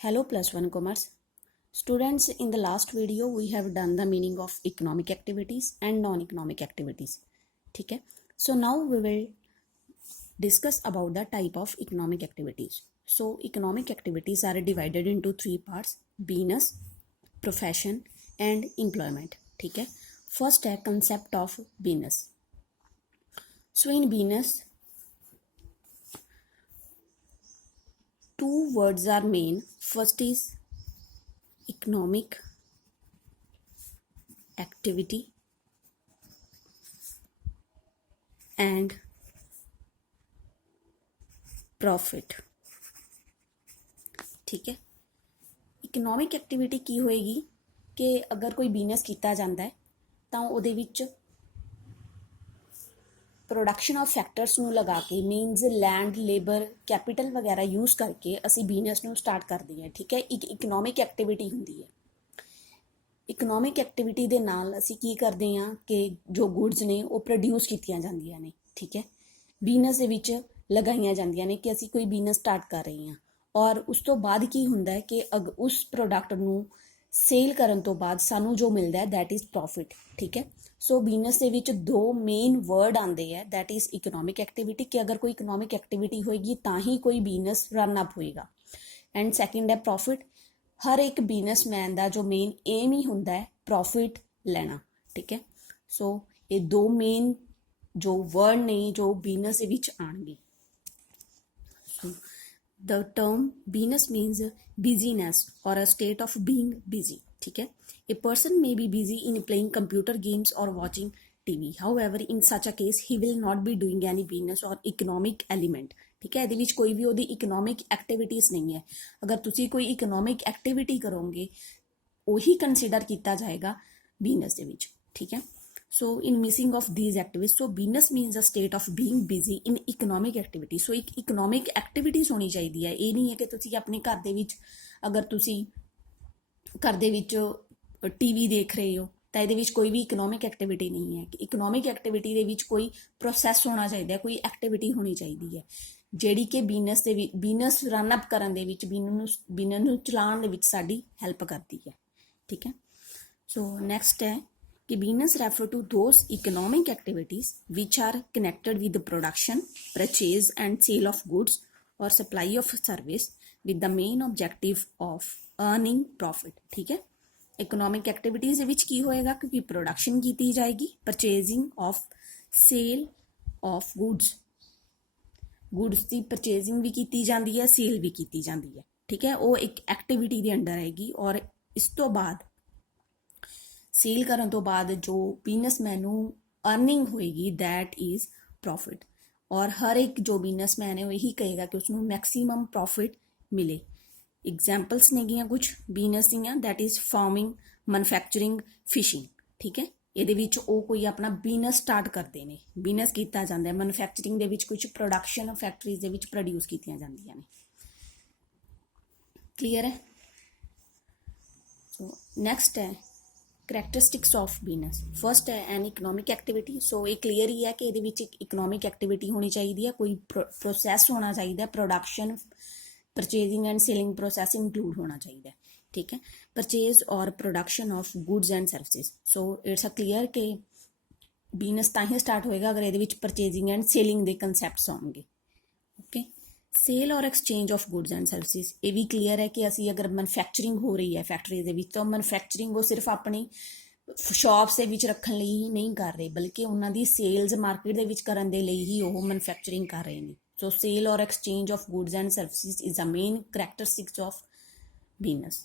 Hello plus one commerce. Students, in the last video we have done the meaning of economic activities and non-economic activities. ठीक है? So now we will discuss about the type of economic activities. So economic activities are divided into three parts: business, profession and employment. ठीक है? First है concept of business. So in business, two words are main. First is economic activity and profit. ठीक है, economic activity ਕੀ ਹੋਏਗੀ ਕਿ ਅਗਰ ਕੋਈ business ਕੀਤਾ ਜਾਂਦਾ ਹੈ ਤਾਂ ਉਹਦੇ ਵਿੱਚ ਪ੍ਰੋਡਕਸ਼ਨ ਆਫ ਫੈਕਟਰਸ ਨੂੰ ਲਗਾ ਕੇ ਮੀਨਸ ਲੈਂਡ ਲੇਬਰ ਕੈਪੀਟਲ ਵਗੈਰਾ ਯੂਜ਼ ਕਰਕੇ ਅਸੀਂ ਬਿਜ਼ਨਸ ਨੂੰ ਸਟਾਰਟ ਕਰਦੇ ਹਾਂ। ਠੀਕ ਹੈ, ਇੱਕ ਇਕਨੋਮਿਕ ਐਕਟੀਵਿਟੀ ਹੁੰਦੀ ਹੈ। ਇਕਨੋਮਿਕ ਐਕਟੀਵਿਟੀ ਦੇ ਨਾਲ ਅਸੀਂ ਕੀ ਕਰਦੇ ਹਾਂ ਕਿ ਜੋ ਗੁੱਡਸ ਨੇ ਉਹ ਪ੍ਰੋਡਿਊਸ ਕੀਤੀਆਂ ਜਾਂਦੀਆਂ ਨੇ। ਠੀਕ ਹੈ, ਬਿਜ਼ਨਸ ਦੇ ਵਿੱਚ ਲਗਾਈਆਂ ਜਾਂਦੀਆਂ ਨੇ ਕਿ ਅਸੀਂ ਕੋਈ ਬਿਜ਼ਨਸ ਸਟਾਰਟ ਕਰ ਰਹੇ ਹਾਂ ਔਰ ਉਸ ਤੋਂ ਬਾਅਦ ਕੀ ਹੁੰਦਾ ਹੈ ਕਿ ਉਸ ਪ੍ਰੋਡਕਟ ਨੂੰ ਸੇਲ ਕਰਨ ਤੋਂ ਬਾਅਦ ਸਾਨੂੰ ਜੋ ਮਿਲਦਾ ਹੈ ਦੈਟ ਇਜ਼ ਪ੍ਰੋਫਿਟ। ਠੀਕ ਹੈ, ਸੋ ਬਿਜ਼ਨਸ ਦੇ ਵਿੱਚ ਦੋ ਮੇਨ ਵਰਡ ਆਉਂਦੇ ਹੈ ਦੈਟ ਇਜ਼ ਇਕਨੋਮਿਕ ਐਕਟੀਵਿਟੀ ਕਿ ਅਗਰ ਕੋਈ ਇਕਨੋਮਿਕ ਐਕਟੀਵਿਟੀ ਹੋਏਗੀ ਤਾਂ ਹੀ ਕੋਈ ਬਿਜ਼ਨਸ ਰਨ ਅਪ ਹੋਏਗਾ, ਐਂਡ ਸੈਕਿੰਡ ਹੈ ਪ੍ਰੋਫਿਟ। ਹਰ ਇੱਕ ਬਿਜ਼ਨਸਮੈਨ ਦਾ ਜੋ ਮੇਨ ਏਮ ਹੀ ਹੁੰਦਾ ਹੈ ਪ੍ਰੋਫਿਟ ਲੈਣਾ। ਠੀਕ ਹੈ, ਸੋ ਇਹ ਦੋ ਮੇਨ ਜੋ ਵਰਡ ਨੇ ਜੋ ਬਿਜ਼ਨਸ ਦੇ ਵਿੱਚ ਆਉਣਗੇ। The term business means busyness or a state of being busy. ठीक है, a person may be busy in playing computer games or watching TV. However, in such a case, he will not be doing any business or economic element. ठीक है, ਇਹਦੇ ਵਿੱਚ ਕੋਈ ਵੀ ਉਹਦੀ economic activities ਨਹੀਂ ਹੈ। ਅਗਰ ਤੁਸੀਂ ਕੋਈ ਇਕਨੋਮਿਕ ਐਕਟੀਵਿਟੀ ਕਰੋਗੇ ਉਹੀ ਕੰਸੀਡਰ ਕੀਤਾ ਜਾਏਗਾ ਬਿਜ਼ਨਸ ਦੇ ਵਿੱਚ। ਠੀਕ ਹੈ, so in missing of these activities, so business means a state of being busy in economic activity. so ਇੱਕ economic activities ਹੋਣੀ ਚਾਹੀਦੀ ਹੈ। ਇਹ ਨਹੀਂ ਹੈ ਕਿ ਤੁਸੀਂ ਆਪਣੇ ਘਰ ਦੇ ਵਿੱਚ ਅਗਰ ਤੁਸੀਂ ਘਰ ਦੇ ਵਿੱਚ ਟੀਵੀ ਦੇਖ ਰਹੇ ਹੋ ਤਾਂ ਇਹਦੇ ਵਿੱਚ ਕੋਈ ਵੀ ਇਕਨੋਮਿਕ ਐਕਟੀਵਿਟੀ ਨਹੀਂ ਹੈ। ਇਕਨੋਮਿਕ ਐਕਟੀਵਿਟੀ ਦੇ ਵਿੱਚ ਕੋਈ ਪ੍ਰੋਸੈਸ ਹੋਣਾ ਚਾਹੀਦਾ, ਕੋਈ ਐਕਟੀਵਿਟੀ ਹੋਣੀ ਚਾਹੀਦੀ ਹੈ ਜਿਹੜੀ ਕਿ ਬਿਜ਼ਨਸ ਦੇ ਵਿੱਚ ਬਿਜ਼ਨਸ ਰਨ ਅਪ ਕਰਨ ਦੇ ਵਿੱਚ ਬਿਜ਼ਨਸ ਨੂੰ ਚਲਾਉਣ ਦੇ ਵਿੱਚ ਸਾਡੀ ਹੈਲਪ ਕਰਦੀ ਹੈ। ਠੀਕ ਹੈ, ਸੋ ਨੈਕਸਟ ਹੈ कि business refer to those economic activities which are connected with the production, purchase and sale of goods or supply of service with the main objective of earning profit. ठीक है, economic activities ਵਿੱਚ ਕੀ ਹੋਏਗਾ ਕਿਉਂਕਿ production ਕੀਤੀ ਜਾਏਗੀ, purchasing of sale of goods the purchasing ਵੀ ਕੀਤੀ ਜਾਂਦੀ ਹੈ, sale ਵੀ ਕੀਤੀ ਜਾਂਦੀ ਹੈ। ਠੀਕ ਹੈ, ਉਹ ਇੱਕ ਐਕਟੀਵਿਟੀ ਦੇ ਅੰਡਰ ਆਏਗੀ ਔਰ ਇਸ ਤੋਂ ਬਾਅਦ ਸੇਲ ਕਰਨ ਤੋਂ ਬਾਅਦ ਜੋ ਬਿਜ਼ਨਸਮੈਨ ਨੂੰ ਅਰਨਿੰਗ ਹੋਏਗੀ ਦੈਟ ਇਜ਼ ਪ੍ਰੋਫਿਟ। ਔਰ ਹਰ ਇੱਕ ਜੋ ਬਿਜ਼ਨਸਮੈਨ ਹੈ ਉਹ ਇਹੀ ਕਹੇਗਾ ਕਿ ਉਸਨੂੰ ਮੈਕਸੀਮਮ ਪ੍ਰੋਫਿਟ ਮਿਲੇ। ਐਗਜ਼ਾਮਪਲਸ ਨੇਗੀਆਂ ਕੁਝ ਬਿਜ਼ਨਸ ਦੀਆਂ that is farming, manufacturing, fishing. ਠੀਕ ਹੈ, ਇਹਦੇ ਵਿੱਚ ਉਹ ਕੋਈ ਆਪਣਾ ਬਿਜ਼ਨਸ ਸਟਾਰਟ ਕਰਦੇ ਨੇ, ਬਿਜ਼ਨਸ ਕੀਤਾ ਜਾਂਦਾ ਹੈ। ਮੈਨੂਫੈਕਚਰਿੰਗ ਦੇ ਵਿੱਚ ਕੁਝ ਪ੍ਰੋਡਕਸ਼ਨ ਫੈਕਟਰੀਜ਼ ਦੇ ਵਿੱਚ ਪ੍ਰੋਡਿਊਸ ਕੀਤੀਆਂ ਜਾਂਦੀਆਂ ਨੇ। ਕਲੀਅਰ ਹੈ? ਸੋ ਨੈਕਸਟ ਹੈ ਕਰੈਕਟਰਿਸਟਿਕਸ ਆਫ ਬਿਜ਼ਨਸ। ਫਸਟ ਹੈ ਐਨ ਇਕਨੋਮਿਕ ਐਕਟੀਵਿਟੀ। ਸੋ ਇਹ ਕਲੀਅਰ ਹੀ ਹੈ ਕਿ ਇਹਦੇ ਵਿੱਚ ਇੱਕ ਇਕਨੋਮਿਕ ਐਕਟੀਵਿਟੀ ਹੋਣੀ ਚਾਹੀਦੀ ਹੈ, ਕੋਈ ਪ੍ਰੋਸੈਸ ਹੋਣਾ ਚਾਹੀਦਾ, production, purchasing and selling process include ਹੋਣਾ ਚਾਹੀਦਾ। ਠੀਕ ਹੈ, ਪਰਚੇਜ਼ ਔਰ production of goods and services. So it's a clear ਕਿ ਬਿਜ਼ਨਸ ਤਾਂ ਹੀ ਸਟਾਰਟ ਹੋਏਗਾ ਅਗਰ ਇਹਦੇ ਵਿੱਚ ਪਰਚੇਜ਼ਿੰਗ ਐਂਡ ਸੇਲਿੰਗ ਦੇ ਕੰਸੈਪਟਸ ਆਉਣਗੇ। ਓਕੇ, ਸੇਲ ਔਰ exchange of goods and services. ਇਹ ਵੀ ਕਲੀਅਰ ਹੈ ਕਿ ਅਸੀਂ ਅਗਰ ਮੈਨੂਫੈਕਚਰਿੰਗ ਹੋ ਰਹੀ ਹੈ ਫੈਕਟਰੀ ਦੇ ਵਿੱਚ ਤਾਂ ਮੈਨੂਫੈਕਚਰਿੰਗ ਉਹ ਸਿਰਫ ਆਪਣੀ ਸ਼ਾਪਸ ਦੇ ਵਿੱਚ ਰੱਖਣ ਲਈ ਹੀ ਨਹੀਂ ਕਰ ਰਹੇ ਬਲਕਿ ਉਹਨਾਂ ਦੀ ਸੇਲਸ ਮਾਰਕੀਟ ਦੇ ਵਿੱਚ ਕਰਨ ਦੇ ਲਈ ਹੀ ਉਹ ਮੈਨੂਫੈਕਚਰਿੰਗ ਕਰ ਰਹੇ ਨੇ। ਸੋ ਸੇਲ ਔਰ exchange of goods and services is a main characteristics of business.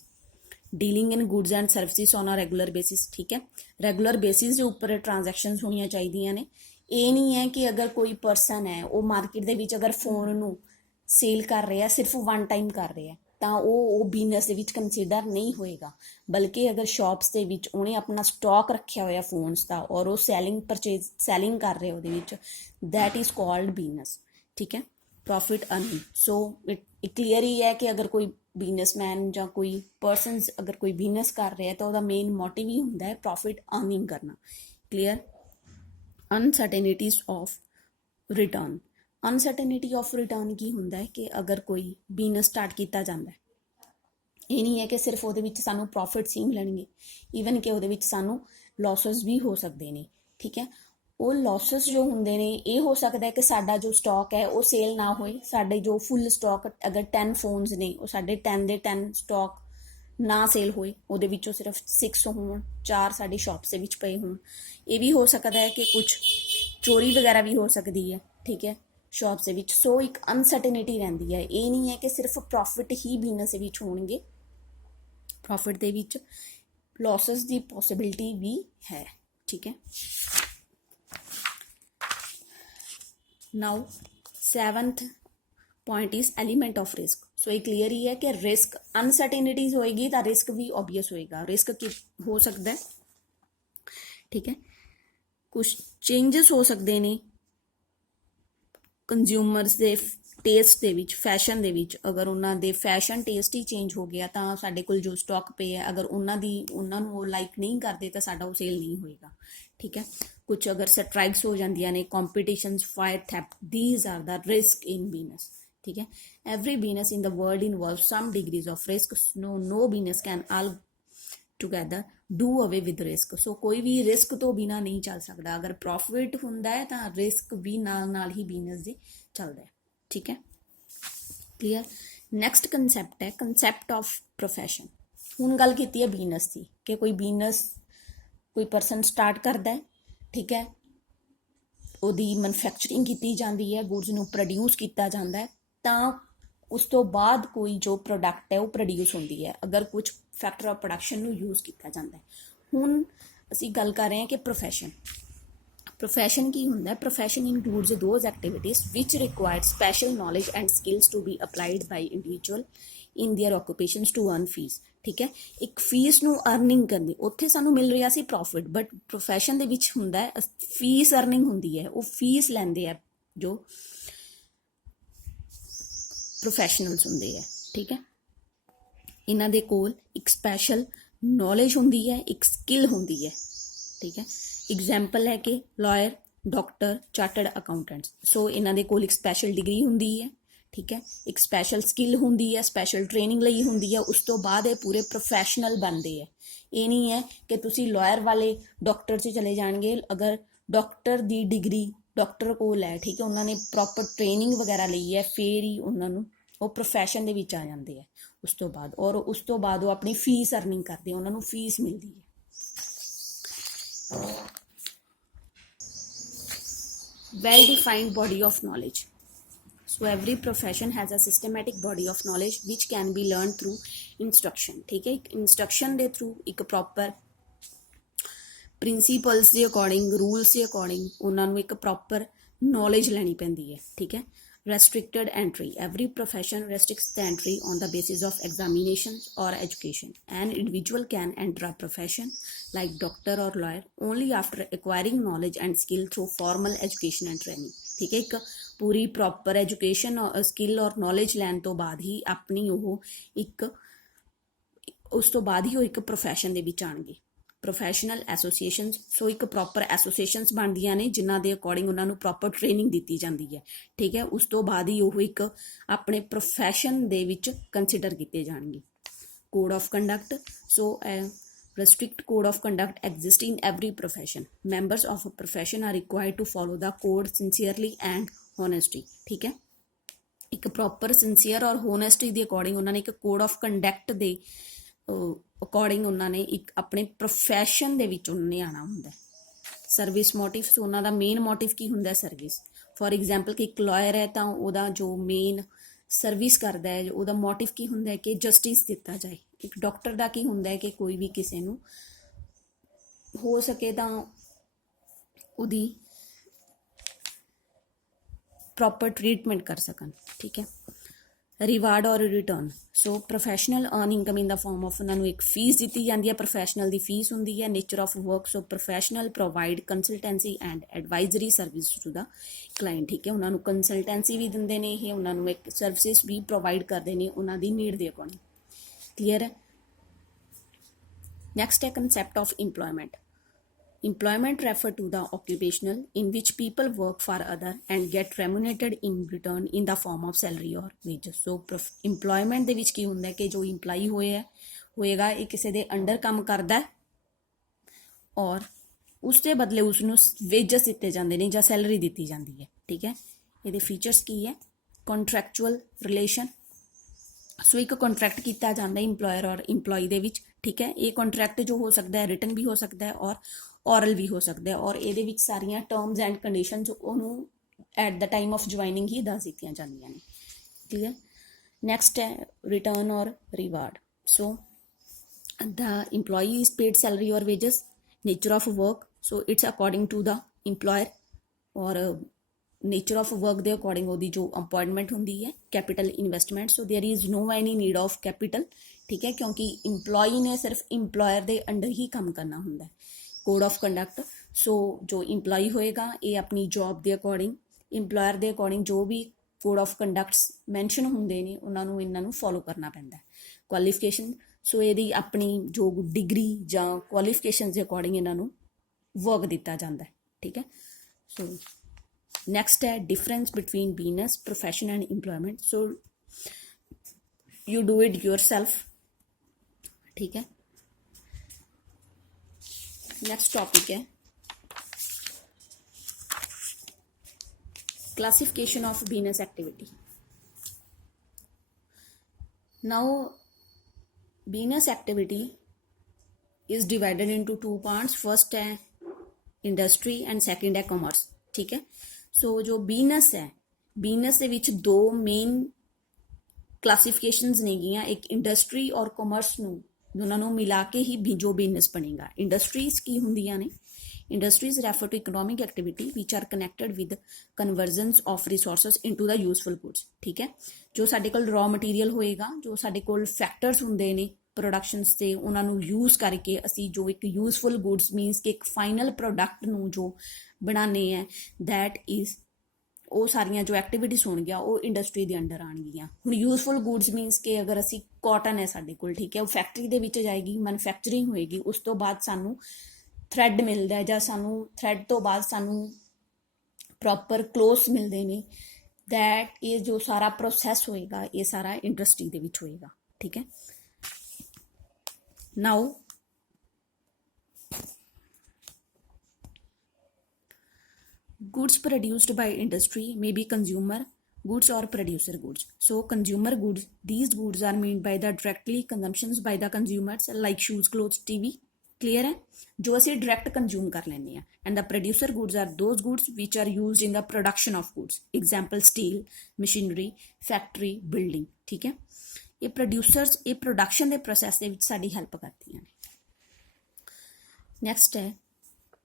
Dealing in goods and services on a regular basis. ਠੀਕ ਹੈ, ਰੈਗੂਲਰ ਬੇਸਿਸ ਦੇ ਉੱਪਰ ਟ੍ਰਾਂਜੈਕਸ਼ਨਸ ਹੋਣੀਆਂ ਚਾਹੀਦੀਆਂ ਨੇ। ਇਹ ਨਹੀਂ ਹੈ ਕਿ ਅਗਰ ਕੋਈ ਪਰਸਨ ਹੈ ਉਹ ਮਾਰਕੀਟ ਦੇ ਵਿੱਚ ਅਗਰ ਫੋਨ ਨੂੰ ਸੇਲ ਕਰ ਰਿਹਾ ਸਿਰਫ ਵਨ ਟਾਈਮ ਕਰ ਰਿਹਾ ਤਾਂ ਉਹ ਬਿਜ਼ਨਸ ਦੇ ਵਿੱਚ ਕੰਸੀਡਰ ਨਹੀਂ ਹੋਏਗਾ ਬਲਕਿ ਅਗਰ ਸ਼ਾਪਸ ਦੇ ਵਿੱਚ ਉਹਨੇ ਆਪਣਾ ਸਟਾਕ ਰੱਖਿਆ ਹੋਇਆ ਫੋਨਸ ਦਾ ਔਰ ਉਹ ਸੈਲਿੰਗ ਕਰ ਰਿਹਾ ਉਹਦੇ ਵਿੱਚ ਦੈਟ ਇਜ਼ ਕਾਲਡ ਬਿਜ਼ਨਸ। ਠੀਕ ਹੈ, ਪ੍ਰੋਫਿਟ ਅਰਨਿੰਗ। ਸੋ ਇਹ ਕਲੀਅਰ ਹੀ ਹੈ ਕਿ ਅਗਰ ਕੋਈ ਬਿਜ਼ਨਸਮੈਨ ਜਾਂ ਕੋਈ ਪਰਸਨਸ ਅਗਰ ਕੋਈ ਬਿਜ਼ਨਸ ਕਰ ਰਿਹਾ ਤਾਂ ਉਹਦਾ ਮੇਨ ਮੋਟਿਵ ਹੀ ਹੁੰਦਾ ਹੈ ਪ੍ਰੋਫਿਟ ਅਰਨਿੰਗ ਕਰਨਾ। Clear? Uncertainties of return. Uncertainty of return ਕੀ ਹੁੰਦਾ ਹੈ ਕਿ ਅਗਰ ਕੋਈ ਬਿਜ਼ਨਸ ਸਟਾਰਟ ਕੀਤਾ ਜਾਂਦਾ ਹੈ ਇਹ ਨਹੀਂ ਹੈ ਕਿ ਸਿਰਫ ਉਹਦੇ ਵਿੱਚ ਸਾਨੂੰ ਪ੍ਰੋਫਿਟਸ ਹੀ ਮਿਲਣਗੇ, ਈਵਨ ਕਿ ਉਹਦੇ ਵਿੱਚ ਸਾਨੂੰ ਲੌਸਸ ਵੀ ਹੋ ਸਕਦੇ ਨੇ। ਠੀਕ ਹੈ, ਉਹ ਲੌਸਸ ਜੋ ਹੁੰਦੇ ਨੇ ਇਹ ਹੋ ਸਕਦਾ ਹੈ ਕਿ ਸਾਡਾ ਜੋ ਸਟਾਕ ਹੈ ਉਹ ਸੇਲ ਨਾ ਹੋਏ, ਸਾਡੇ ਜੋ ਫੁੱਲ ਸਟਾਕ ਅਗਰ 10 ਫੋਨਸ ਨੇ ਉਹ ਸਾਡੇ 10 ਦੇ 10 ਸਟਾਕ ਨਾ ਸੇਲ ਹੋਏ, ਉਹਦੇ ਵਿੱਚੋਂ ਸਿਰਫ 6 ਹੋਣ, 4 ਸਾਡੀ ਸ਼ਾਪਸ ਦੇ ਵਿੱਚ ਪਏ ਹੋਣ। ਇਹ ਵੀ ਹੋ ਸਕਦਾ ਹੈ ਕਿ ਕੁਝ ਚੋਰੀ ਵਗੈਰਾ ਵੀ ਹੋ ਸਕਦੀ ਹੈ। ਠੀਕ ਹੈ, ਸ਼ਾਪਸ ਦੇ ਵਿੱਚ। ਸੋ ਇੱਕ ਅਨਸਰਟਨਿਟੀ ਰਹਿੰਦੀ ਹੈ। ਇਹ ਨਹੀਂ ਹੈ ਕਿ ਸਿਰਫ ਪ੍ਰੋਫਿਟ ਹੀ ਬਿਜ਼ਨਸ ਦੇ ਵਿੱਚ ਹੋਣਗੇ, ਪ੍ਰੋਫਿਟ ਦੇ ਵਿੱਚ ਲੌਸਸ ਦੀ ਪੋਸਿਬਿਲਿਟੀ ਵੀ ਹੈ। ਠੀਕ ਹੈ, now 7th point is element of risk. So ਇਹ ਕਲੀਅਰ ਹੀ ਹੈ ਕਿ ਰਿਸਕ, ਅਨਸਰਟਨਿਟੀਜ਼ ਹੋਏਗੀ ਤਾਂ ਰਿਸਕ ਵੀ ਓਬਵੀਅਸ ਹੋਏਗਾ। ਰਿਸਕ ਕੀ ਹੋ ਸਕਦਾ ਹੈ? ਠੀਕ ਹੈ, ਕੁਛ ਚੇਂਜਸ ਹੋ ਸਕਦੇ ਨੇ ਕੰਜ਼ਿਊਮਰਸ ਦੇ ਟੇਸਟ ਦੇ ਵਿੱਚ, ਫੈਸ਼ਨ ਦੇ ਵਿੱਚ। ਅਗਰ ਉਹਨਾਂ ਦੇ ਫੈਸ਼ਨ ਟੇਸਟ ਹੀ ਚੇਂਜ ਹੋ ਗਿਆ ਤਾਂ ਸਾਡੇ ਕੋਲ ਜੋ ਸਟਾਕ ਪਏ ਹੈ, ਅਗਰ ਉਹਨਾਂ ਨੂੰ ਉਹ ਲਾਈਕ ਨਹੀਂ ਕਰਦੇ ਤਾਂ ਸਾਡਾ ਉਹ ਸੇਲ ਨਹੀਂ ਹੋਏਗਾ। ਠੀਕ ਹੈ, ਕੁਝ ਅਗਰ ਸਟ੍ਰਾਈਕਸ ਹੋ ਜਾਂਦੀਆਂ ਨੇ, competitions, fire, theft, these are the risk in business। ठीक है, every business in the world involves some degrees of risk। no business can all together do away with risk। so कोई भी रिस्क तो बिना नहीं चल सकता। अगर प्रॉफिट हुंदा है तो रिस्क भी नाल ही बिजनेस दे चलदा है। ठीक है, क्लियर। नैक्सट कंसैप्ट है कंसैप्ट ऑफ प्रोफैशन। हुण गल कीती है बिजनेस की कि कोई बिजनेस कोई परसन स्टार्ट करता है। ठीक है, ਉਹਦੀ ਮੈਨੂਫੈਕਚਰਿੰਗ ਕੀਤੀ ਜਾਂਦੀ ਹੈ, ਗੁड्स ਨੂੰ ਪ੍ਰੋਡਿਊਸ ਕੀਤਾ ਜਾਂਦਾ ਹੈ, ਤਾਂ ਉਸ ਤੋਂ ਬਾਅਦ ਕੋਈ ਜੋ ਪ੍ਰੋਡਕਟ ਹੈ ਉਹ ਪ੍ਰੋਡਿਊਸ ਹੁੰਦੀ ਹੈ, ਅਗਰ ਕੁਝ ਫੈਕਟਰ ਆਫ ਪ੍ਰੋਡਕਸ਼ਨ ਨੂੰ ਯੂਜ਼ ਕੀਤਾ ਜਾਂਦਾ ਹੈ। ਹੁਣ ਅਸੀਂ ਗੱਲ ਕਰ ਰਹੇ ਹਾਂ ਕਿ ਪ੍ਰੋਫੈਸ਼ਨ ਕੀ ਹੁੰਦਾ ਹੈ? Profession includes those activities which required special knowledge and skills to be applied by individual in their occupations to earn fees. ਠੀਕ ਹੈ, ਇੱਕ ਫੀਸ ਨੂੰ ਅਰਨਿੰਗ ਕਰਨੀ, ਉੱਥੇ ਸਾਨੂੰ ਮਿਲ ਰਿਹਾ ਸੀ ਪ੍ਰੋਫਿਟ, ਬਟ ਪ੍ਰੋਫੈਸ਼ਨ ਦੇ ਵਿੱਚ ਹੁੰਦਾ ਹੈ ਫੀਸ ਅਰਨਿੰਗ ਹੁੰਦੀ ਹੈ, ਉਹ ਫੀਸ ਲੈਂਦੇ ਆ ਜੋ ਪ੍ਰੋਫੈਸ਼ਨਲਸ ਹੁੰਦੇ ਹੈ। ਠੀਕ ਹੈ, ਇਹਨਾਂ ਦੇ ਕੋਲ ਇੱਕ ਸਪੈਸ਼ਲ ਨੌਲੇਜ ਹੁੰਦੀ ਹੈ, ਇੱਕ ਸਕਿੱਲ ਹੁੰਦੀ ਹੈ। ਠੀਕ ਹੈ, ਐਗਜ਼ਾਮਪਲ ਹੈ ਕਿ ਲਾਇਰ, ਡਾਕਟਰ, ਚਾਰਟਰਡ ਅਕਾਊਂਟੈਂਟਸ। ਸੋ ਇਹਨਾਂ ਦੇ ਕੋਲ ਇੱਕ ਸਪੈਸ਼ਲ ਡਿਗਰੀ ਹੁੰਦੀ ਹੈ। ਠੀਕ ਹੈ, ਇੱਕ ਸਪੈਸ਼ਲ ਸਕਿੱਲ ਹੁੰਦੀ ਹੈ, ਸਪੈਸ਼ਲ ਟ੍ਰੇਨਿੰਗ ਲਈ ਹੁੰਦੀ ਹੈ, ਉਸ ਤੋਂ ਬਾਅਦ ਇਹ ਪੂਰੇ ਪ੍ਰੋਫੈਸ਼ਨਲ ਬਣਦੇ ਹੈ। ਇਹ ਨਹੀਂ ਹੈ ਕਿ ਤੁਸੀਂ ਲਾਇਰ ਵਾਲੇ ਡਾਕਟਰ 'ਚ ਚਲੇ ਜਾਣਗੇ, ਅਗਰ ਡਾਕਟਰ ਦੀ ਡਿਗਰੀ ਡਾਕਟਰ ਕੋਲ ਹੈ, ਠੀਕ ਹੈ, ਉਹਨਾਂ ਨੇ ਪ੍ਰੋਪਰ ਟ੍ਰੇਨਿੰਗ ਵਗੈਰਾ ਲਈ ਹੈ, ਫਿਰ ਹੀ ਉਹਨਾਂ ਨੂੰ ਉਹ ਪ੍ਰੋਫੈਸ਼ਨ ਦੇ ਵਿੱਚ ਆ ਜਾਂਦੇ ਹੈ ਉਸ ਤੋਂ ਬਾਅਦ। ਔਰ ਉਸ ਤੋਂ ਬਾਅਦ ਉਹ ਆਪਣੀ ਫੀਸ ਅਰਨਿੰਗ ਕਰਦੇ, ਉਹਨਾਂ ਨੂੰ ਫੀਸ ਮਿਲਦੀ ਹੈ। well defined body of knowledge। so every profession has a systematic body of knowledge which can be learned through instruction। ठीक है, instruction ਦੇ through ਇੱਕ proper principles ਦੇ according, rules ਦੇ according ਉਹਨਾਂ ਨੂੰ ਇੱਕ proper knowledge ਲੈਣੀ ਪੈਂਦੀ ਹੈ। ਠੀਕ ਹੈ, restricted entry। every profession restricts the entry on the basis of examinations or education। an individual can enter a profession like doctor or lawyer only after acquiring knowledge and skill through formal education and training। ठीक है, ਇੱਕ ਪੂਰੀ proper education, skill ਔਰ knowledge ਲੈਣ ਤੋਂ ਬਾਅਦ ਹੀ ਆਪਣੀ ਉਹ ਇੱਕ ਉਸ ਤੋਂ ਬਾਅਦ ਹੀ ਉਹ ਇੱਕ ਪ੍ਰੋਫੈਸ਼ਨ ਦੇ ਵਿੱਚ ਆਣਗੇ। Professional associations. ਸੋ ਇੱਕ ਪ੍ਰੋਪਰ ਐਸੋਸੀਏਸ਼ਨਸ ਬਣਦੀਆਂ ਨੇ ਜਿਨ੍ਹਾਂ ਦੇ ਅਕੋਰਡਿੰਗ ਉਹਨਾਂ ਨੂੰ ਪ੍ਰੋਪਰ ਟ੍ਰੇਨਿੰਗ ਦਿੱਤੀ ਜਾਂਦੀ ਹੈ। ਠੀਕ ਹੈ, ਉਸ ਤੋਂ ਬਾਅਦ ਹੀ ਉਹ ਇੱਕ ਆਪਣੇ ਪ੍ਰੋਫੈਸ਼ਨ ਦੇ ਵਿੱਚ ਕੰਸੀਡਰ ਕੀਤੇ ਜਾਣਗੇ। Code of conduct. So restrict code of conduct exists in every profession। members of a profession are required to follow the code sincerely and honesty। ठीक है, ਇੱਕ ਪ੍ਰੋਪਰ ਸਿੰਸੀਅਰ ਔਰ ਹੋਨੈਸਟੀ ਦੇ ਅਕੋਰਡਿੰਗ ਉਹਨਾਂ ਨੇ ਇੱਕ ਕੋਡ ਆਫ ਕੰਡਕਟ ਦੇ according ਉਹਨਾਂ ਨੇ ਇੱਕ ਆਪਣੇ ਪ੍ਰੋਫੈਸ਼ਨ ਦੇ ਵਿੱਚ ਉਹਨਾਂ ਨੇ ਆਉਣਾ ਹੁੰਦਾ। Service motive. ਸੋ ਉਹਨਾਂ ਦਾ ਮੇਨ ਮੋਟਿਵ ਕੀ ਹੁੰਦਾ? ਸਰਵਿਸ। ਫੋਰ ਐਗਜ਼ਾਮਪਲ ਕਿ ਇੱਕ ਲਾਇਰ ਹੈ ਤਾਂ ਉਹਦਾ ਜੋ ਮੇਨ ਸਰਵਿਸ ਕਰਦਾ ਹੈ, ਉਹਦਾ ਮੋਟਿਵ ਕੀ ਹੁੰਦਾ ਹੈ ਕਿ ਜਸਟਿਸ ਦਿੱਤਾ ਜਾਏ। ਇੱਕ ਡਾਕਟਰ ਦਾ ਕੀ ਹੁੰਦਾ ਹੈ ਕਿ ਕੋਈ ਵੀ ਕਿਸੇ ਨੂੰ ਹੋ ਸਕੇ ਤਾਂ ਉਹਦੀ ਪ੍ਰੋਪਰ ਟ੍ਰੀਟਮੈਂਟ ਕਰ ਸਕਣ। ਠੀਕ ਹੈ, ਰਿਵਾਰਡ ਔਰ return. So professional earn income in the farm of ਉਹਨਾਂ ਨੂੰ ਇੱਕ ਫੀਸ ਦਿੱਤੀ ਜਾਂਦੀ ਹੈ, ਪ੍ਰੋਫੈਸ਼ਨਲ ਦੀ ਫੀਸ ਹੁੰਦੀ ਹੈ। Nature of work. So professional provide consultancy and advisory service to the client. ਠੀਕ ਹੈ, ਉਹਨਾਂ ਨੂੰ ਕੰਸਲਟੈਂਸੀ ਵੀ ਦਿੰਦੇ ਨੇ, ਇਹ ਉਹਨਾਂ ਨੂੰ ਇੱਕ ਸਰਵਿਸਿਸ ਵੀ ਪ੍ਰੋਵਾਈਡ ਕਰਦੇ ਨੇ ਉਹਨਾਂ ਦੀ ਨੀਡ ਦੇ ਅਕੋਰਡਿੰਗ। ਕਲੀਅਰ ਹੈ। ਨੈਕਸਟ ਹੈ concept of employment. Employment refer to the occupational in which people work for other and get remunerated in return in the form of salary or wages. So employment ਦੇ ਵਿੱਚ ਕੀ ਹੁੰਦਾ ਹੈ ਕਿ ਜੋ employee ਹੋਏਗਾ ਇਹ ਕਿਸੇ ਦੇ ਅੰਡਰ ਕੰਮ ਕਰਦਾ ਹੈ ਔਰ ਉਸ ਦੇ ਬਦਲੇ ਉਸਨੂੰ ਵੇਜਸ ਦਿੱਤੇ ਜਾਂਦੇ ਨੇ ਜਾਂ ਸੈਲਰੀ ਦਿੱਤੀ ਜਾਂਦੀ ਹੈ। ਠੀਕ ਹੈ, ਇਹਦੇ ਫੀਚਰਸ ਕੀ ਹੈ? ਕੰਟਰੈਕਚੁਅਲ ਰਿਲੇਸ਼ਨ, ਸੋ ਇੱਕ ਕੰਟਰੈਕਟ ਕੀਤਾ ਜਾਂਦਾ ਹੈ ਇੰਪਲੋਇਰ ਔਰ ਇੰਪਲੋਈ ਦੇ ਵਿੱਚ। ਠੀਕ ਹੈ, ਇਹ ਕੰਟਰੈਕਟ ਜੋ ਹੋ ਸਕਦਾ ਹੈ ਰਿਟਨ ਵੀ ਹੋ ਸਕਦਾ ਹੈ ਔਰ ਔਰਲ ਵੀ ਹੋ ਸਕਦਾ ਹੈ ਔਰ ਇਹਦੇ ਵਿੱਚ ਸਾਰੀਆਂ ਟਰਮਸ ਐਂਡ ਕੰਡੀਸ਼ਨਸ ਉਹਨੂੰ at the time of joining ਹੀ ਦੱਸ ਦਿੱਤੀਆਂ ਜਾਂਦੀਆਂ ਨੇ। ਕਲੀਅਰ? ਨੈਕਸਟ ਹੈ ਰਿਟਰਨ ਔਰ reward. So the employee is paid salary or wages, nature of work, so it's according to the employer or nature of work ਦੇ according ਉਹਦੀ ਜੋ ਅਪਾਇੰਟਮੈਂਟ ਹੁੰਦੀ ਹੈ। Capital investment, so there is no any need of capital. ठीक है, क्योंकि employee ने सिर्फ इंप्लॉयर ਦੇ ਅੰਡਰ ਹੀ ਕੰਮ ਕਰਨਾ ਹੁੰਦਾ ਹੈ। ਕੋਡ ਆਫ ਕੰਡਕਟ, ਸੋ ਜੋ ਇੰਪਲਾਈ ਹੋਏਗਾ ਇਹ ਆਪਣੀ ਜੌਬ ਦੇ ਅਕੋਰਡਿੰਗ ਇੰਪਲਾਇਰ ਦੇ ਅਕੋਰਡਿੰਗ ਜੋ ਵੀ ਕੋਡ ਆਫ ਕੰਡਕਟਸ ਮੈਂਸ਼ਨ ਹੁੰਦੇ ਨੇ ਉਹਨਾਂ ਨੂੰ ਇਹਨਾਂ ਨੂੰ ਫੋਲੋ ਕਰਨਾ ਪੈਂਦਾ ਹੈ। ਕੁਆਲੀਫਿਕੇਸ਼ਨ, ਸੋ ਇਹਦੀ ਆਪਣੀ ਜੋ ਡਿਗਰੀ ਜਾਂ ਕੁਆਲੀਫਿਕੇਸ਼ਨ ਦੇ ਅਕੋਰਡਿੰਗ ਇਹਨਾਂ ਨੂੰ ਵਰਕ ਦਿੱਤਾ ਜਾਂਦਾ ਹੈ। ਠੀਕ ਹੈ, ਸੋ ਨੈਕਸਟ ਹੈ difference between business, profession and employment. So you do it yourself। ठीक है, नेक्स्ट टॉपिक है classification of business activity. Now business activity is divided into two parts. First है इंडस्ट्री एंड सेकंड है commerce. ठीक है, सो जो business है business ਦੇ ਵਿੱਚ ਦੋ ਮੇਨ ਕਲਾਸੀਫਿਕੇਸ਼ਨਸ ਨੇਗੀਆਂ, ਇੱਕ ਇੰਡਸਟਰੀ ਔਰ ਕਾਮਰਸ ਨੂੰ ਦੋਨਾਂ ਨੂੰ ਮਿਲਾ ਕੇ ਹੀ ਜੋ ਬਿਜ਼ਨਸ ਬਣੇਗਾ। ਇੰਡਸਟਰੀਜ਼ ਕੀ ਹੁੰਦੀਆਂ ਨੇ? Industries refer to economic activity which are connected with conversions of resources into the useful goods. ਠੀਕ ਹੈ, ਜੋ ਸਾਡੇ ਕੋਲ ਰॉ ਮਟੀਰੀਅਲ ਹੋਏਗਾ, ਜੋ ਸਾਡੇ ਕੋਲ ਫੈਕਟਰਸ ਹੁੰਦੇ ਨੇ ਪ੍ਰੋਡਕਸ਼ਨਸ ਤੇ ਉਹਨਾਂ ਨੂੰ ਯੂਜ਼ ਕਰਕੇ ਅਸੀਂ ਜੋ ਇੱਕ ਯੂਜ਼ਫੁਲ ਗੁੱਡਸ ਮੀਨਸ ਕਿ ਇੱਕ ਫਾਈਨਲ ਪ੍ਰੋਡਕਟ ਨੂੰ ਜੋ ਬਣਾਉਂਦੇ ਹੈ ਦੈਟ ਇਜ਼ ਉਹ ਸਾਰੀਆਂ ਜੋ ਐਕਟੀਵਿਟੀਜ਼ ਹੋਣਗੀਆਂ ਉਹ ਇੰਡਸਟਰੀ ਦੇ ਅੰਡਰ ਆਉਣਗੀਆਂ। ਹੁਣ ਯੂਜ਼ਫੁਲ ਗੁੱਡਸ ਮੀਨਸ ਕਿ ਅਗਰ ਅਸੀਂ ਕਾਟਨ ਹੈ ਸਾਡੇ ਕੋਲ, ਠੀਕ ਹੈ, ਉਹ ਫੈਕਟਰੀ ਦੇ ਵਿੱਚ ਜਾਏਗੀ, ਮੈਨੂਫੈਕਚਰਿੰਗ ਹੋਏਗੀ, ਉਸ ਤੋਂ ਬਾਅਦ ਸਾਨੂੰ ਥਰੈਡ ਮਿਲਦਾ ਹੈ ਜਾਂ ਸਾਨੂੰ ਥਰੈਡ ਤੋਂ ਬਾਅਦ ਸਾਨੂੰ ਪ੍ਰੋਪਰ ਕਲੋਥਸ ਮਿਲਦੇ ਨੇ, ਦੈਟ ਇਹ ਜੋ ਸਾਰਾ ਪ੍ਰੋਸੈਸ ਹੋਏਗਾ ਇਹ ਸਾਰਾ ਇੰਡਸਟਰੀ ਦੇ ਵਿੱਚ ਹੋਏਗਾ। ਠੀਕ ਹੈ, ਨਾਓ goods produced by industry may be consumer goods or producer goods. So consumer goods, these goods are made by the directly consumptions by the consumers like shoes, clothes, TV. Clear है? जो ਅਸੀਂ direct consume कर लेने हैं। And the producer goods are those goods which are used in the production of goods. Example steel, machinery, factory, building. ठीक है, ਇਹ producers ਇਹ production ਦੇ process ਦੇ ਵਿੱਚ ਸਾਡੀ help ਕਰਦੀਆਂ ਨੇ। Next है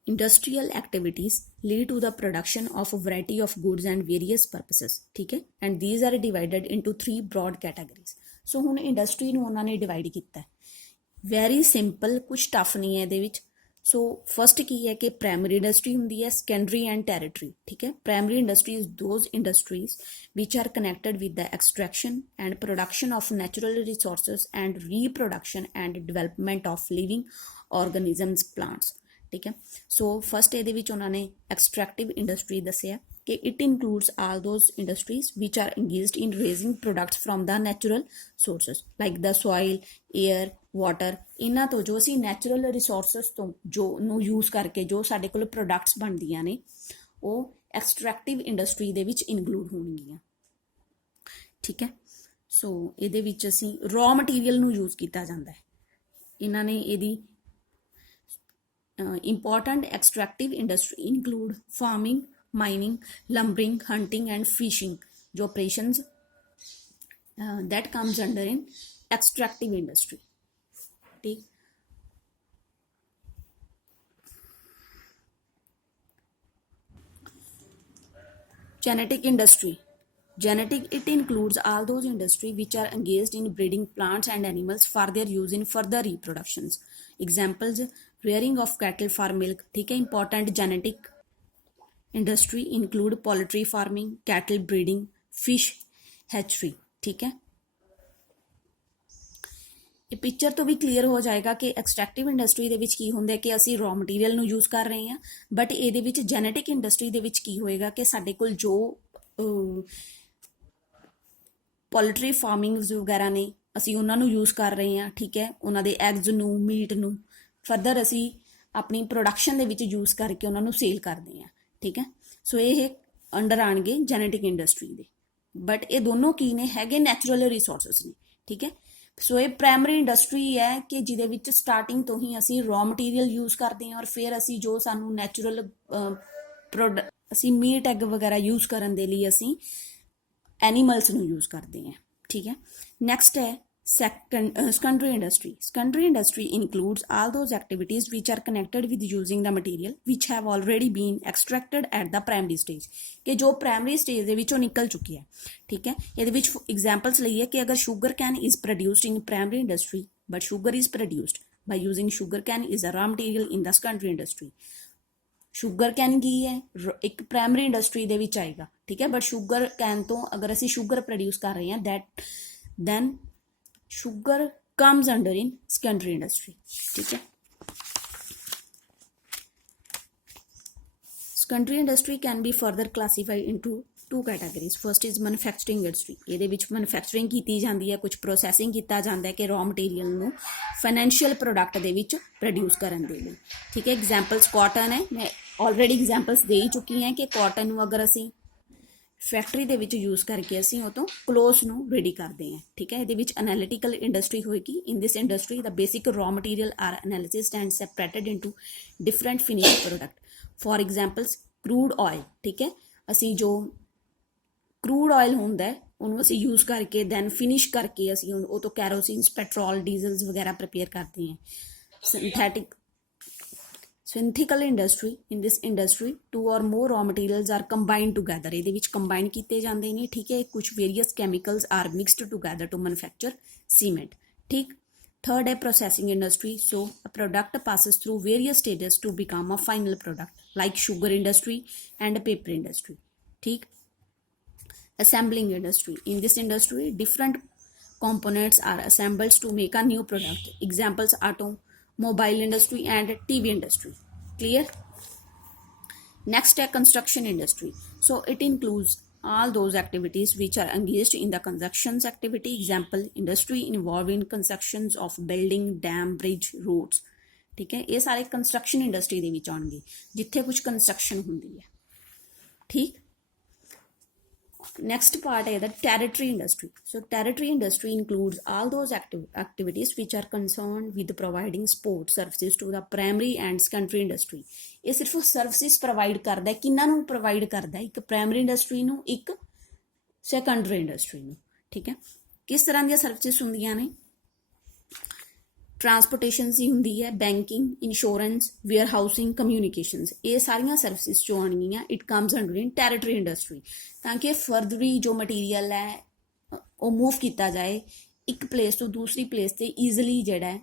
industrial activities lead to the production of a variety of goods and various purposes। ठीक है, and these are divided into three broad categories। so ਹੁਣ industry ਨੂੰ ਉਹਨਾਂ ਨੇ divide ਕੀਤਾ ਹੈ। very simple, ਕੁਝ tough ਨਹੀਂ ਹੈ ਇਹਦੇ ਵਿੱਚ। so first ਕੀ ਹੈ ਕਿ primary industry ਹੁੰਦੀ ਹੈ, secondary and tertiary। ਠੀਕ ਹੈ, primary industry is those industries which are connected with the extraction and production of natural resources and reproduction and development of living organisms, plants। ठीक है, so first ਇਹਦੇ ਵਿੱਚ ਉਹਨਾਂ ਨੇ ਐਕਸਟ੍ਰੈਕਟਿਵ ਇੰਡਸਟਰੀ ਦੱਸਿਆ ਕਿ it includes all those industries which are engaged in raising products from the natural sources like the soil, air, water. ਇਹਨਾਂ ਤੋਂ ਜੋ ਅਸੀਂ ਨੈਚੁਰਲ ਰਿਸੋਰਸਿਸ ਤੋਂ ਜੋ ਨੂੰ ਯੂਜ਼ ਕਰਕੇ ਜੋ ਸਾਡੇ ਕੋਲ ਪ੍ਰੋਡਕਟਸ ਬਣਦੀਆਂ ਨੇ ਉਹ ਐਕਸਟ੍ਰੈਕਟਿਵ ਇੰਡਸਟਰੀ ਦੇ ਵਿੱਚ ਇਨਕਲੂਡ ਹੋਣਗੀਆਂ। ਠੀਕ ਹੈ, ਸੋ ਇਹਦੇ ਵਿੱਚ ਅਸੀਂ ਰॉ ਮਟੀਰੀਅਲ ਨੂੰ ਯੂਜ਼ ਕੀਤਾ ਜਾਂਦਾ ਹੈ। ਇਹਨਾਂ ਨੇ ਇਹਦੀ important extractive industry include farming, mining, lumbering, hunting and fishing जो operations that comes under in extractive industry। ठीक, genetic industry, genetic it includes all those industry which are engaged in breeding plants and animals for their use in further reproductions। examples rearing of cattle for milk। ठीक है, important genetic industry include poultry farming, cattle breeding, fish hatchery। ठीक है, ਇਹ picture ਤੋਂ ਵੀ clear ਹੋ ਜਾਏਗਾ ਕਿ ਐਕਸਟ੍ਰੈਕਟਿਵ industry ਦੇ ਵਿੱਚ ਕੀ ਹੁੰਦਾ ਹੈ ਕਿ ਅਸੀਂ ਰॉ ਮਟੀਰੀਅਲ ਨੂੰ ਯੂਜ਼ ਕਰ ਰਹੇ ਹਾਂ, ਬਟ ਇਹਦੇ ਵਿੱਚ ਜੈਨੇਟਿਕ ਇੰਡਸਟਰੀ ਦੇ ਵਿੱਚ ਕੀ ਹੋਏਗਾ ਕਿ ਸਾਡੇ ਕੋਲ ਜੋ ਪੋਲਟਰੀ ਫਾਰਮਿੰਗਸ ਵਗੈਰਾ ਨੇ ਅਸੀਂ ਉਹਨਾਂ ਨੂੰ ਯੂਜ਼ ਕਰ ਰਹੇ ਹਾਂ, ਠੀਕ ਹੈ, ਉਹਨਾਂ ਦੇ ਐਗਜ਼ ਨੂੰ, ਮੀਟ ਨੂੰ ਫਰਦਰ ਅਸੀਂ ਆਪਣੀ ਪ੍ਰੋਡਕਸ਼ਨ ਦੇ ਵਿੱਚ ਯੂਜ਼ ਕਰਕੇ ਉਹਨਾਂ ਨੂੰ ਸੇਲ ਕਰਦੇ ਹਾਂ, ਠੀਕ ਹੈ। ਸੋ ਇਹ ਅੰਡਰ ਆਣਗੇ ਜੈਨੇਟਿਕ ਇੰਡਸਟਰੀ ਦੇ, ਬਟ ਇਹ ਦੋਨੋਂ ਕੀ ਨੇ, ਹੈਗੇ ਨੈਚੁਰਲ ਰਿਸੋਰਸਿਸ ਨੇ, ਠੀਕ ਹੈ। ਸੋ ਇਹ ਪ੍ਰਾਇਮਰੀ ਇੰਡਸਟਰੀ ਹੈ ਕਿ ਜਿਹਦੇ ਵਿੱਚ ਸਟਾਰਟਿੰਗ ਤੋਂ ਹੀ ਅਸੀਂ ਰॉ ਮਟੀਰੀਅਲ ਯੂਜ਼ ਕਰਦੇ ਹਾਂ ਔਰ ਫਿਰ ਅਸੀਂ ਜੋ ਸਾਨੂੰ ਨੈਚੁਰਲ ਅਸੀਂ ਮੀਟ ਐਗ ਵਗੈਰਾ ਯੂਜ਼ ਕਰਨ ਦੇ ਲਈ ਅਸੀਂ ਐਨੀਮਲਸ ਨੂੰ ਯੂਜ਼ ਕਰਦੇ ਹਾਂ, ਠੀਕ ਹੈ। ਨੈਕਸਟ ਹੈ secondary industry. Secondary industry includes all those activities which are connected with using the material which have already been extracted at the primary stage, कि जो primary stage ਦੇ ਵਿੱਚੋਂ ਨਿਕਲ ਚੁੱਕੀ ਹੈ, ਠੀਕ ਹੈ। ਇਹਦੇ ਵਿੱਚ examples ਲਈਏ ਕਿ ਅਗਰ sugar cane is produced in primary industry but sugar is produced by using sugar cane is a raw material in the secondary industry. Sugar cane ਕੀ ਹੈ, ਇੱਕ ਪ੍ਰਾਇਮਰੀ ਇੰਡਸਟਰੀ ਦੇ ਵਿੱਚ ਆਏਗਾ, ਠੀਕ ਹੈ, ਬਟ ਸ਼ੂਗਰ ਕੈਨ ਤੋਂ ਅਗਰ ਅਸੀਂ ਸ਼ੂਗਰ ਪ੍ਰੋਡਿਊਸ ਕਰ ਰਹੇ ਹਾਂ then sugar comes under in secondary industry, ठीक है। Secondary industry can be further classified into two categories. First is manufacturing industry. ਇਹਦੇ ਵਿੱਚ manufacturing ਕੀਤੀ ਜਾਂਦੀ ਹੈ, ਕੁਝ processing ਕੀਤਾ ਜਾਂਦਾ ਹੈ ਕਿ raw material ਨੂੰ financial product ਦੇ ਵਿੱਚ produce ਕਰਨ ਦੇ ਲਈ, ਠੀਕ ਹੈ। examples cotton ਹੈ, ਮੈਂ already examples ਦੇ ਹੀ ਚੁੱਕੀ ਹਾਂ ਕਿ cotton ਨੂੰ ਅਗਰ ਅਸੀਂ ਫੈਕਟਰੀ ਦੇ ਵਿੱਚ ਯੂਜ਼ ਕਰਕੇ ਅਸੀਂ ਉਹ ਤੋਂ ਕਲੋਥਸ ਨੂੰ ਰੈਡੀ ਕਰਦੇ ਹਾਂ, ਠੀਕ ਹੈ। ਇਹਦੇ ਵਿੱਚ ਐਨਾਲਿਟੀਕਲ ਇੰਡਸਟਰੀ ਹੋਏਗੀ। In this industry the basic raw material are analysed and separated into different finished product. For examples crude oil, ਠੀਕ ਹੈ, ਅਸੀਂ ਜੋ ਕਰੂਡ ਆਇਲ ਹੁੰਦਾ ਉਹਨੂੰ ਅਸੀਂ ਯੂਜ਼ ਕਰਕੇ ਦੈਨ ਫਿਨਿਸ਼ ਕਰਕੇ ਅਸੀਂ ਉਹ ਤੋਂ ਕੈਰੋਸਿਨਸ, ਪੈਟਰੋਲ, ਡੀਜ਼ਲਸ ਵਗੈਰਾ ਪ੍ਰਪੇਅਰ ਕਰਦੇ ਹਾਂ। Synthetic industry, in this industry two or more raw materials are combined together, ਇਹਦੇ ਵਿੱਚ combine ਕੀਤੇ ਜਾਂਦੇ ਨੇ, ਠੀਕ ਹੈ। ਕੁਝ various chemicals are mixed together to manufacture cement, ਠੀਕ। Third ਹੈ processing industry. So a product passes through various stages to become a final product like sugar industry and paper industry, ठीक। Assembling industry, in this industry different components are assembled to make a new product. Examples automobile industry and TV industry, clear। Next है construction industry. So it includes all those activities which are engaged in the constructions activity. Example industry involved in constructions of building, dam, bridge, roads, ठीक है। ये सारे construction industry ਦੇ ਵਿੱਚ ਆਉਣਗੇ ਜਿੱਥੇ ਕੁਝ construction ਹੁੰਦੀ ਹੈ, ਠੀਕ। Next part is the territory industry. So territory industry includes all those activities which are concerned with providing support services to the primary and secondary industry. ਇਹ ਸਿਰਫ ਸਰਵਿਸਿਜ਼ ਪ੍ਰੋਵਾਈਡ ਕਰਦਾ ਹੈ, ਕਿਹਨਾਂ ਨੂੰ ਪ੍ਰੋਵਾਈਡ ਕਰਦਾ ਹੈ, ਇੱਕ ਪ੍ਰਾਇਮਰੀ ਇੰਡਸਟਰੀ ਨੂੰ, ਇੱਕ ਸੈਕੰਡਰੀ ਇੰਡਸਟਰੀ ਨੂੰ, ਠੀਕ ਹੈ। ਕਿਸ ਤਰ੍ਹਾਂ ਦੀਆਂ ਸਰਵਿਸਿਜ਼ ਹੁੰਦੀਆਂ ਨੇ, ਟਰਾਂਸਪੋਰਟੇਸ਼ਨ ਦੀ ਹੁੰਦੀ ਹੈ, banking, insurance, warehousing, communications, ਇਹ ਸਾਰੀਆਂ ਸਰਵਿਸਿਜ਼ ਜੋ ਆਉਣਗੀਆਂ it comes under in tertiary industry, ਤਾਂ ਕਿ ਫਰਦਰੀ ਜੋ ਮਟੀਰੀਅਲ ਹੈ ਉਹ ਮੂਵ ਕੀਤਾ ਜਾਏ ਇੱਕ ਪਲੇਸ ਤੋਂ ਦੂਸਰੀ ਪਲੇਸ 'ਤੇ ਈਜ਼ਲੀ ਜਿਹੜਾ ਹੈ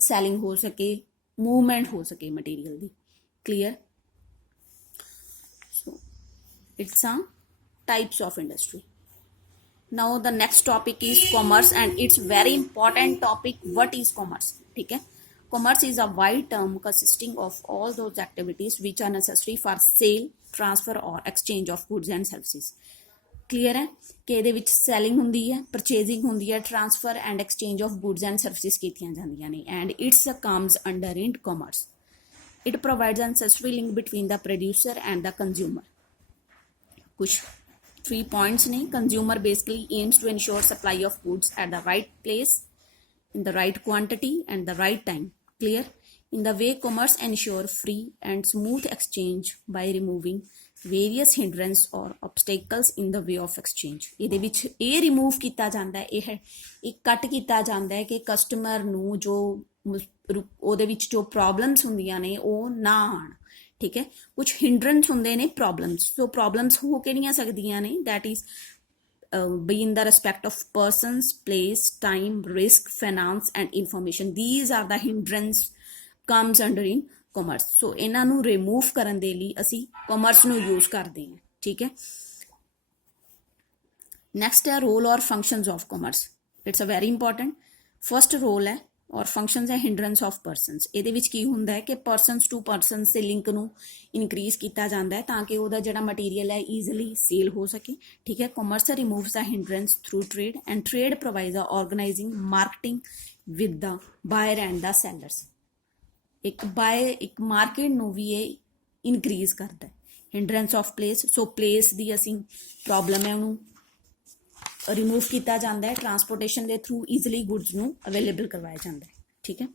ਸੈਲਿੰਗ ਹੋ ਸਕੇ, ਮੂਵਮੈਂਟ ਹੋ ਸਕੇ material the, clear. So it's ਆ types of industry. Now the next topic is commerce and it's very important topic. What is commerce? ठीक है, commerce is a wide term consisting of all those activities which are necessary for sale, transfer or exchange of goods and services. Clear है कि ਇਹਦੇ ਵਿੱਚ selling ਹੁੰਦੀ ਹੈ, purchasing ਹੁੰਦੀ ਹੈ, transfer and exchange of goods and services ਕੀਤੀਆਂ ਜਾਂਦੀਆਂ ਨੇ, and it's comes under in commerce. It provides a necessary link between the producer and the consumer. कुछ 3 points ne. Consumer basically aims to ensure supply of goods at the right place, in the right quantity and the right time, clear। In the way commerce ensure free and smooth exchange by removing various hindrance or obstacles in the way of exchange. ਇਹਦੇ ਵਿੱਚ ਇਹ remove ਕੀਤਾ ਜਾਂਦਾ ਹੈ, ਇਹ ਕੱਟ ਕੀਤਾ ਜਾਂਦਾ ਹੈ ਕਿ ਕਸਟਮਰ ਨੂੰ ਜੋ ਉਹਦੇ ਵਿੱਚ ਜੋ ਪ੍ਰੋਬਲਮਸ ਹੁੰਦੀਆਂ ਨੇ ਉਹ ਨਾ ਆਉਣ, ਠੀਕ ਹੈ। ਕੁਝ ਹਿੰਡਰੈਂਸ ਹੁੰਦੇ ਨੇ ਪ੍ਰੋਬਲਮਸ, ਸੋ ਪ੍ਰੋਬਲਮਸ ਹੋ ਕਿਹੜੀਆਂ ਸਕਦੀਆਂ ਨੇ, that is be in the respect of persons, place, time, risk, finance and information. These are the hindrance comes under in commerce. So ਇਹਨਾਂ ਨੂੰ ਰਿਮੂਵ ਕਰਨ ਦੇ ਲਈ ਅਸੀਂ ਕਾਮਰਸ ਨੂੰ ਯੂਜ਼ ਕਰਦੇ ਹਾਂ, ਠੀਕ ਹੈ। ਨੈਕਸਟ ਹੈ ਰੋਲ ਔਰ functions of commerce. It's a very important. First role ਹੈ ਔਰ ਫੰਕਸ਼ਨਸ ਹੈ ਹਿੰਡਰੈਂਸ ਆਫ ਪਰਸਨਸ। ਇਹਦੇ ਵਿੱਚ ਕੀ ਹੁੰਦਾ ਹੈ ਕਿ ਪਰਸਨਸ ਟੂ ਪਰਸਨਸ ਦੇ ਲਿੰਕ ਨੂੰ ਇਨਕਰੀਜ਼ ਕੀਤਾ ਜਾਂਦਾ ਹੈ ਤਾਂ ਕਿ ਉਹਦਾ ਜਿਹੜਾ ਮਟੀਰੀਅਲ ਹੈ ਈਜ਼ੀਲੀ ਸੇਲ ਹੋ ਸਕੇ। ਠੀਕ ਹੈ, commerce removes the hindrance through trade and trade provides a organising marketing with the buyer and the sellers. ਇੱਕ ਮਾਰਕੀਟ ਨੂੰ ਵੀ ਇਹ ਇਨਕਰੀਜ਼ ਕਰਦਾ ਹੈ। Hindrance of place, so place ਦੀ ਅਸੀਂ ਪ੍ਰੋਬਲਮ ਹੈ ਉਹਨੂੰ ਰਿਮੂਵ ਕੀਤਾ ਜਾਂਦਾ ਹੈ, ਟਰਾਂਸਪੋਰਟੇਸ਼ਨ ਦੇ ਥਰੂ ਈਜ਼ੀਲੀ ਗੁੱਡਸ ਨੂੰ ਅਵੇਲੇਬਲ ਕਰਵਾਇਆ ਜਾਂਦਾ ਹੈ। ਠੀਕ ਹੈ,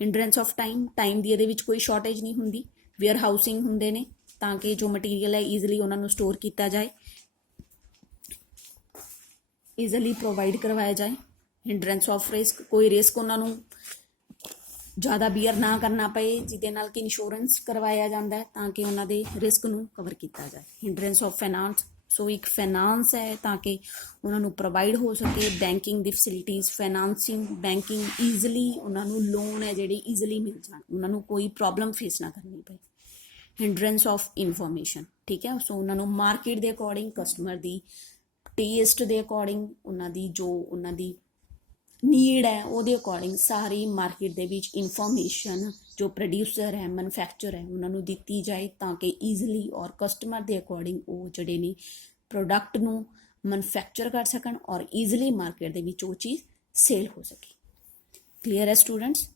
ਹਿੰਡਰੈਂਸ ਆਫ ਟਾਈਮ ਦੀ ਇਹਦੇ ਵਿੱਚ ਕੋਈ ਸ਼ਾਰਟੇਜ ਨਹੀਂ ਹੁੰਦੀ। ਵੇਅਰ ਹਾਊਸਿੰਗ ਹੁੰਦੇ ਨੇ ਤਾਂ ਕਿ ਜੋ ਮਟੀਰੀਅਲ ਹੈ ਈਜ਼ੀਲੀ ਉਹਨਾਂ ਨੂੰ ਸਟੋਰ ਕੀਤਾ ਜਾਏ, ਈਜ਼ੀਲੀ ਪ੍ਰੋਵਾਈਡ ਕਰਵਾਇਆ ਜਾਏ। ਹਿੰਡਰੈਂਸ ਆਫ ਰਿਸਕ, ਕੋਈ ਰਿਸਕ ਉਹਨਾਂ ਨੂੰ ਜ਼ਿਆਦਾ ਬੀਅਰ ਨਾ ਕਰਨਾ ਪਏ, ਜਿਹਦੇ ਨਾਲ ਕਿ ਇੰਸ਼ੋਰੈਂਸ ਕਰਵਾਇਆ ਜਾਂਦਾ ਹੈ ਤਾਂ ਕਿ ਉਹਨਾਂ ਦੇ ਰਿਸਕ ਨੂੰ ਕਵਰ ਕੀਤਾ ਜਾਏ। ਹਿੰਡਰੈਂਸ ਆਫ ਫਾਈਨਾਂਸ, ਸੋ ਇੱਕ ਫਾਈਨਾਂਸ ਹੈ ਤਾਂ ਕਿ ਉਹਨਾਂ ਨੂੰ ਪ੍ਰੋਵਾਈਡ ਹੋ ਸਕੇ ਬੈਂਕਿੰਗ ਦੀ ਫੈਸਿਲਿਟੀਜ਼, ਫਾਈਨਾਂਸਿੰਗ, ਬੈਂਕਿੰਗ ਈਜ਼ੀਲੀ ਉਹਨਾਂ ਨੂੰ ਲੋਨ ਹੈ ਜਿਹੜੇ ਈਜ਼ੀਲੀ ਮਿਲ ਜਾਣ, ਉਹਨਾਂ ਨੂੰ ਕੋਈ ਪ੍ਰੋਬਲਮ ਫੇਸ ਨਾ ਕਰਨੀ ਪਏ। ਹਿੰਡਰੈਂਸ ਆਫ ਇਨਫੋਰਮੇਸ਼ਨ, ਠੀਕ ਹੈ, ਸੋ ਉਹਨਾਂ ਨੂੰ ਮਾਰਕੀਟ ਦੇ ਅਕੋਰਡਿੰਗ, ਕਸਟਮਰ ਦੀ ਟੇਸਟ ਦੇ ਅਕੋਰਡਿੰਗ, ਉਹਨਾਂ ਦੀ ਨੀਡ ਹੈ ਉਹਦੇ ਅਕੋਰਡਿੰਗ ਸਾਰੀ ਮਾਰਕੀਟ ਦੇ ਵਿੱਚ ਇਨਫੋਰਮੇਸ਼ਨ ਜੋ ਪ੍ਰੋਡਿਊਸਰ ਹੈ, ਮੈਨੂਫੈਕਚਰ ਹੈ, ਉਹਨਾਂ ਨੂੰ ਦਿੱਤੀ ਜਾਏ ਤਾਂ ਕਿ ਈਜ਼ੀਲੀ ਔਰ ਕਸਟਮਰ ਦੇ ਅਕੋਰਡਿੰਗ ਉਹ ਜਿਹੜੇ ਨੇ ਪ੍ਰੋਡਕਟ ਨੂੰ ਮੈਨੂਫੈਕਚਰ ਕਰ ਸਕਣ ਔਰ ਈਜ਼ੀਲੀ ਮਾਰਕੀਟ ਦੇ ਵਿੱਚ ਉਹ ਚੀਜ਼ ਸੇਲ ਹੋ ਸਕੇ। ਕਲੀਅਰ ਹੈ ਸਟੂਡੈਂਟਸ?